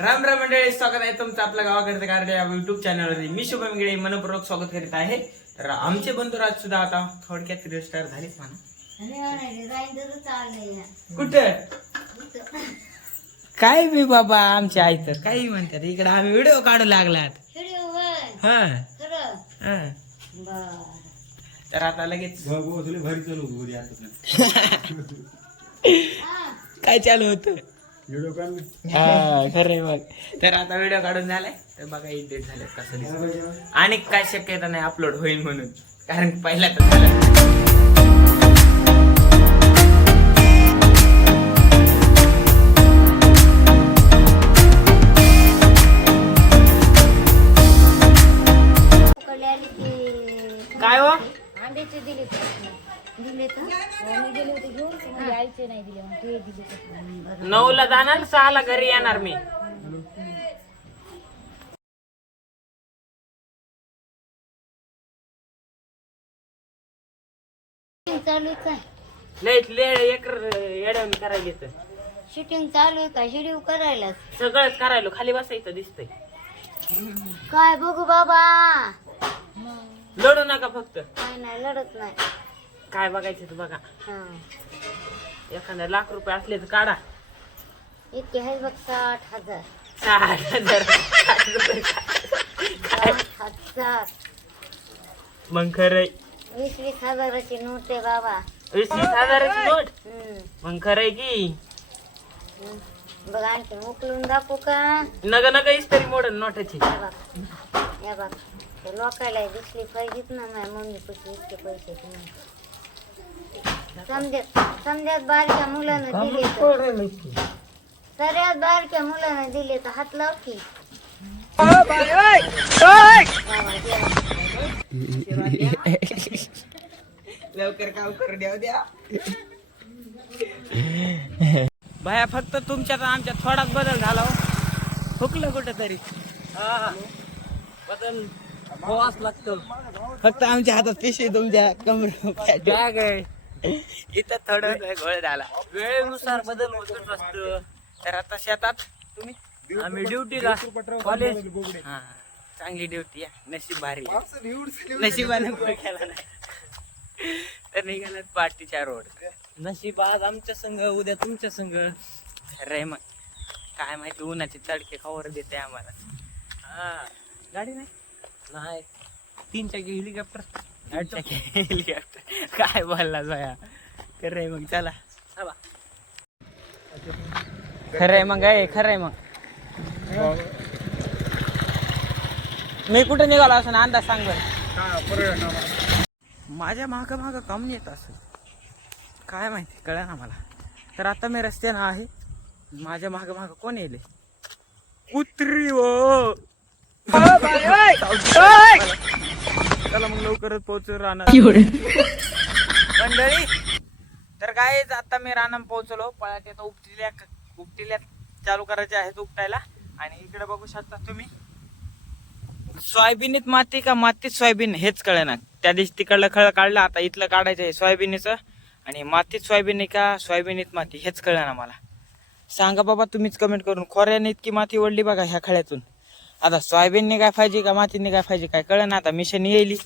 राम राम मंडळी स्वागत आहे तुमचं आपल्या गावाकडचं कार्ड या युट्यूब चॅनलवरती मी शुभम गिळे मनपूर्वक स्वागत करीत आहे. तर आमचे बंधू राज सुद्धा आता थोडक्यात रजिस्टर झालेच म्हणा. कुठं? काय बी बाबा आमचे आई तर काही म्हणतात. इकडे आम्ही व्हिडिओ काढू लागलात. हा. हा. तर आता लगेच काय चालू होत? हा खरंय मग. तर आता व्हिडिओ काढून झालाय. तर बघा एडिट झाले कसं दिसत आणि काय शक्यता नाही अपलोड होईल म्हणून. कारण पहिला तर झालं. दिले दिले मी गेले होते घेऊन म्हणजे आईचे नाही दिले मग ते दिले नऊ ला जाणार सहाला घरी येणार मी. चालू आहे काय? लय लेड एक येड्यावून करायला येतं. शूटिंग चालू आहे का शेड्यू करायला सगळंच करायलो खाली बसायचं दिसतंय. काय बघू बाबा? लढू नका फक्त. काय नाही लढत नाही. काय बघायचं ते बघा. हा. एखादा लाख रुपये असले तर काढा. इतके आहे बघ साठ हजार. साठ हजार. साठ रुपये साठ हजार. मग खरंय. वीस वीस हजाराची नोट आहे बाबा. वीस वीस हजाराची नोट? हम्म. मग खरंय की. हम्म. बघ आणखी उकलून दाखवू का? नग नग तरी मोडन नोटाची. या बघ या बघ. लोकायला दिसली पाहिजेत ना माझ्या मम्मी पैसे इतके पैसे समजत समजत बारक्या मुलानं दिले तर सगळ्यात बारक्या मुलानं दिले तर हात लाव की. लवकर काम करू द्या द्या. बाया फक्त तुमच्यात आणि आमच्यात थोडाच बदल झाला हो. हुकलं कुठं तरी बदल गोवाच लागतो. फक्त आमच्या हातात पिशवी तुमच्या कमर बॅग आहे. इथं थोडं गोळ झाला. वेळेनुसार बदल होतच असतो. तर आता शेतात तुम्ही आम्ही ड्युटीला कॉलेज हा चांगली ड्युटी आहे. नशीब भारी. नशिबाने गोळ केला नाही. तर निघालात पार्टीच्या रोड नशीब आज आमच्या संघ उद्या तुमच्या संघ रे मग. काय माहिती उन्हाचे तडके खबर देते आम्हाला. हा गाडी नाही? नाही. तीन चाकी हेलिकॉप्टर आठ चाकी हेलिकॉप्टर काय बोलला जया खरंय मग चला. चला खरंय मग आहे खरंय मग. मी कुठे निघालो असं अंदाज सांग बरं. माझ्या माग माग कमी येत असेल काय माहिती कळलं ना मला. तर आता मी रस्त्यानं आहे. माझ्या माग माग कोण येले कुत्री वो चला मग लवकरच पोहोचू राहणार मंडळी तर काय आता मी रानाम पोहोचलो. पळाट येतो उपटिल्या उपटिल्या चालू करायच्या आहेत उपटायला. आणि इकडे बघू शकता तुम्ही. सोयाबीनीत माती का मातीत सोयाबीन हेच कळेना. त्या दिवशी तिकडलं खळ काढलं आता इथलं काढायचं आहे सोयाबीनीचं. आणि मातीत सोयाबीन आहे का सोयाबीनीत माती हेच कळेना मला. सांगा बाबा तुम्हीच कमेंट करून. खोऱ्याने इतकी माती ओढली बघा ह्या खळ्यातून. आता सोयाबीनने काय पाहिजे का मातीने काय पाहिजे काय कळेना. आता मिशन येईल.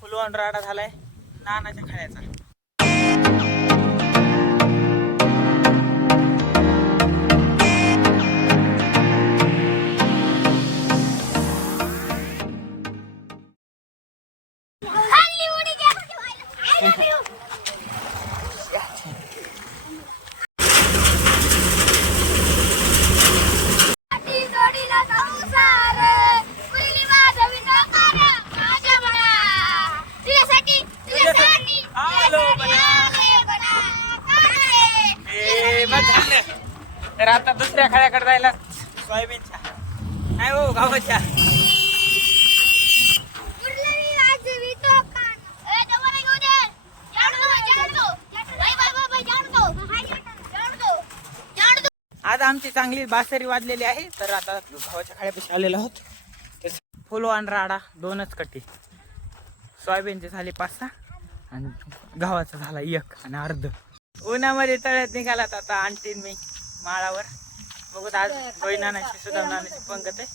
फुलवण राडा झालाय. नानाच्या खळ्याचा तर आता दुसऱ्या खळ्याकडे जायला. सोयाबीनच्या. नाही हो गावाच्या आज आमची चांगली बासरी वाजलेली आहे तर आता गावाच्या खाड्यापाशी आलेलो आहोत. तर फुलो आणि राडा दोनच कटी. सोयाबीनचे झाले पाच सहा आणि गव्हाचा झाला एक आणि अर्ध. उन्हामध्ये तळ्यात निघालात आता आणतीन मी. माळावर. बघूत आज गोई नानाची सुद्धा नानाची पंगत आहे.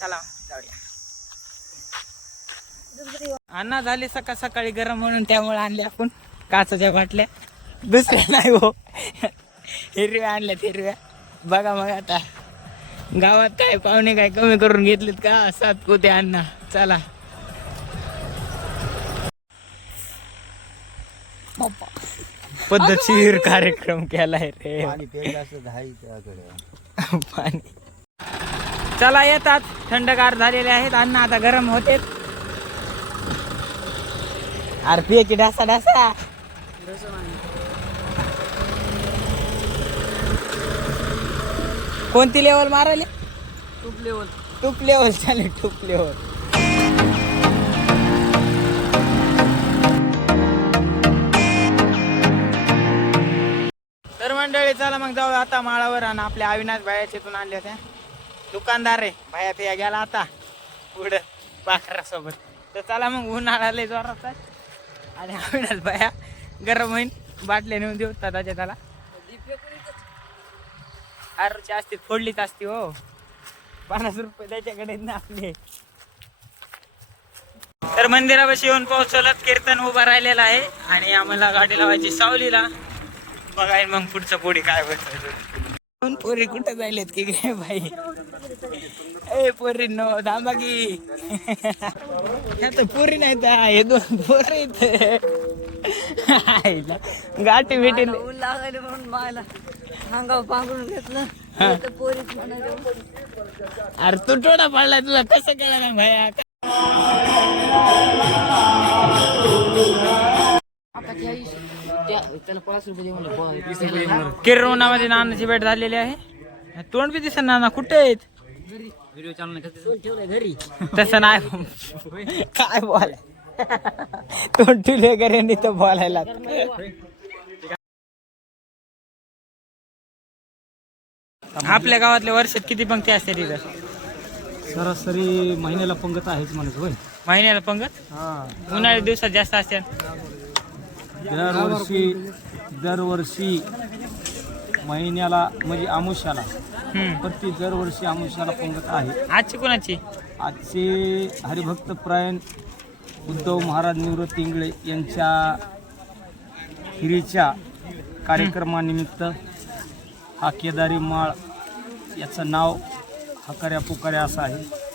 चला जाऊया. अण्णा झाले सकाळ सकाळी गरम म्हणून त्यामुळे आणले आपण. काचाच्या बाटल्या. दुसऱ्या नाही हो. हिरव्या आणल्यात हिरव्या. बघा मग आता. गावात काय पाहुणे काय कमी करून घेतलेत का? सात कोते अण्णा. चला. पद्धतशीर कार्यक्रम केलाय रे. पाणी चला येतात. थंडगार झालेले आहेत. अन्न आता गरम होते. अरे की डासा डासा कोणती लेवल मारायले टूप लेवल टूप लेवल चालेल टूप लेवल तर मंडळी चला मग जाऊ आता माळावर आणि आपल्या अविनाश भाया तिथून आणल्या होत्या दुकानदार रे भाया फिया गेला आता. पुढं पाखरासोबत तर चला मग उन्हाळा लय जोरात आणि अविनाश भाया गरम होईन बाटल्या नेऊन देऊ त्याच्या त्याला. अरची असते फोडलीच असते हो. पन्नास रुपये त्याच्याकडे ना आपले. तर मंदिरापाशी येऊन पोहोचवलं कीर्तन उभं राहिलेला आहे. आणि आम्हाला गाडी लावायची सावलीला. बघाय मग पुढचं पुढे काय दोन पोरी कुठं जायलेत की काय भाई ए पोरी नो थांबा की. ह्या तर पोरी नाही त्या हे दोन पोरी. गाठी भेटेल. ऊन लागायला म्हणून मायला अंगावर पांघरून घेतलं. हा. तर पोरीच म्हणाले. अरे तू टोडा पाडलाय तुला कसं कळलं ना भाया? किरोनामध्ये नानाची भेट झालेली आहे. तोंड बी दिसत नाना कुठे आहेत? घरी तसं नाही. काय बोलाय? तोंड ठेवले घरी आणि तर बोलायला आपल्या गावातले वर्षात किती पंक्ती असते तिथं सरासरी महिन्याला पंगत आहेच म्हणत होय. महिन्याला पंगत? हा. उन्हाळ्या दिवसात जास्त असते दरवर्षी दरवर्षी महिन्याला म्हणजे आमुष्याला. हम्म. प्रति दरवर्षी आमुष्याला पंगत आहे. आजची कोणाची? आजचे हरिभक्त प्रायण उद्धव महाराज निवृत्त इंगळे यांच्या हिरीच्या कार्यक्रमानिमित्त हा केदारी माळ याचं नाव हकाऱ्या पुकाऱ्या असं आहे.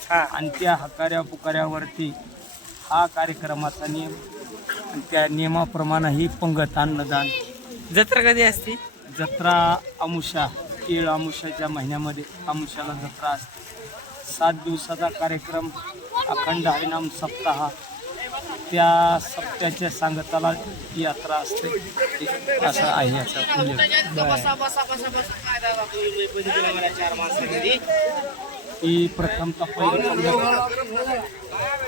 हा. आणि त्या हकाऱ्या पुकाऱ्यावरती हा कार्यक्रमाचा नियम त्या नियमाप्रमाणे ही पंगत अन्नदान. जत्रा कधी असते? जत्रा अमुषा केळ अमुषाच्या महिन्यामध्ये अमुषाला जत्रा असते. सात दिवसाचा कार्यक्रम अखंड हरिनाम सप्ताह. त्या सप्त्याच्या सांगताला यात्रा असते. असं आहे याचा उल्लेख. ही प्रथमतः पहिली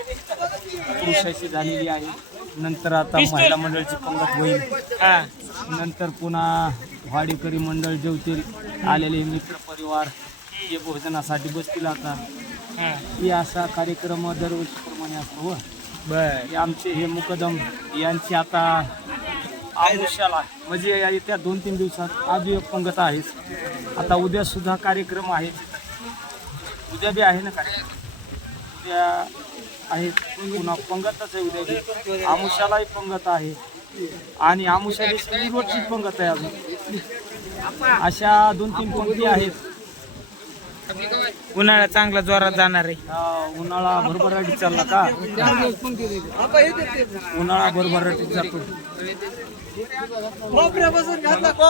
पुरुषाची झालेली आहे. नंतर आता महिला मंडळची पंगत होईल. नंतर पुन्हा वाडेकरी मंडळ जेवतील. आलेले मित्र परिवार हे भोजनासाठी बसतील आता. हा. असा कार्यक्रम दरवर्षीप्रमाणे असतो बर. आमचे हे मुकदम यांची आता आमुष्याला म्हणजे या येत्या दोन तीन दिवसात आज एक पंगत आहेच आता उद्या सुद्धा कार्यक्रम आहे. उद्या बी आहे ना कार्यक्रम? उद्या आहे पुन्हा पंगतच आहे उद्या आमुष्यालाही पंगत आहे. आणि आमुष्या दिवशी उलटची पंगत आहे अजून. अशा दोन तीन पंक्ती आहेत. उन्हाळा चांगला जोरात जाणार आहे. उन्हाळा भरभराटीत चालला का? उन्हाळा भरभराटीत जातो.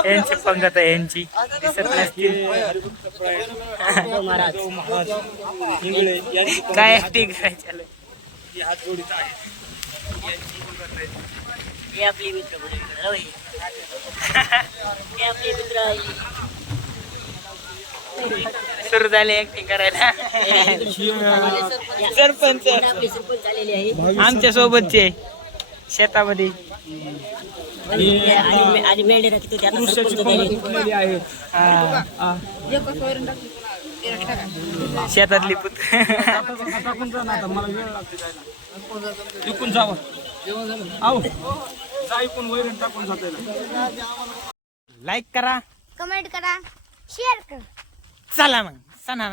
यांची पंगत आहे यांची. दिसत नसतील काय ऍक्टिंग करायची हे आपले मित्र होय. हे आपले मित्र सुरू झाले ऍक्टिंग करायला. सरपंच. आपले सरपंच आलेले आहे आमच्या सोबतचे शेतामध्ये. आणि मेंढे राहते ते आता सरपंच झाले. आहेत. शेतातली पुत टाकून जा ना आता मला वेळ लागते जायला. विकून जावं आहो जाई पण वैरण टाकून जाते लाईक करा कमेंट करा शेअर करा चला मग सणा